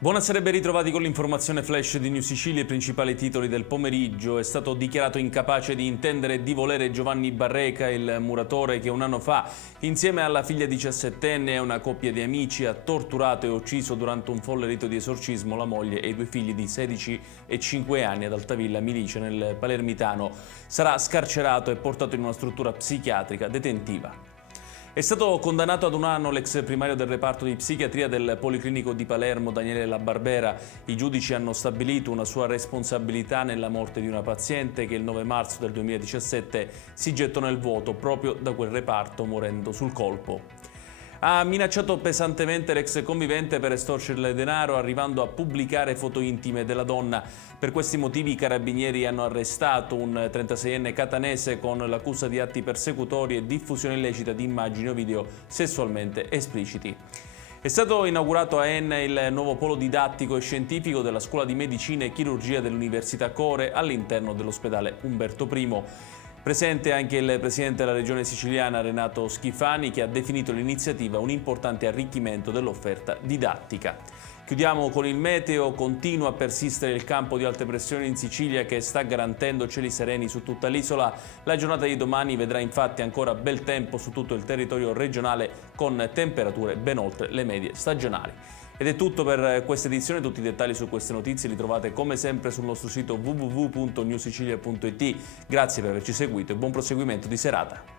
Buonasera e ben ritrovati con l'informazione flash di New Sicilia. I principali titoli del pomeriggio. È stato dichiarato incapace di intendere e di volere Giovanni Barreca, il muratore che un anno fa, insieme alla figlia 17enne e una coppia di amici, ha torturato e ucciso durante un folle rito di esorcismo la moglie e i due figli di 16 e 5 anni ad Altavilla Milice, nel Palermitano. Sarà scarcerato e portato in una struttura psichiatrica detentiva. È stato condannato ad un anno l'ex primario del reparto di psichiatria del Policlinico di Palermo, Daniele La Barbera. I giudici hanno stabilito una sua responsabilità nella morte di una paziente che il 9 marzo del 2017 si gettò nel vuoto proprio da quel reparto, morendo sul colpo. Ha minacciato pesantemente l'ex convivente per estorcerle denaro, arrivando a pubblicare foto intime della donna. Per questi motivi i carabinieri hanno arrestato un 36enne catanese con l'accusa di atti persecutori e diffusione illecita di immagini o video sessualmente espliciti. È stato inaugurato a Enna il nuovo polo didattico e scientifico della Scuola di Medicina e Chirurgia dell'Università Core all'interno dell'ospedale Umberto I. Presente anche il presidente della regione siciliana Renato Schifani, che ha definito l'iniziativa un importante arricchimento dell'offerta didattica. Chiudiamo con il meteo. Continua a persistere il campo di alte pressioni in Sicilia che sta garantendo cieli sereni su tutta l'isola. La giornata di domani vedrà infatti ancora bel tempo su tutto il territorio regionale con temperature ben oltre le medie stagionali. Ed è tutto per questa edizione. Tutti i dettagli su queste notizie li trovate come sempre sul nostro sito www.newsicilia.it. Grazie per averci seguito e buon proseguimento di serata.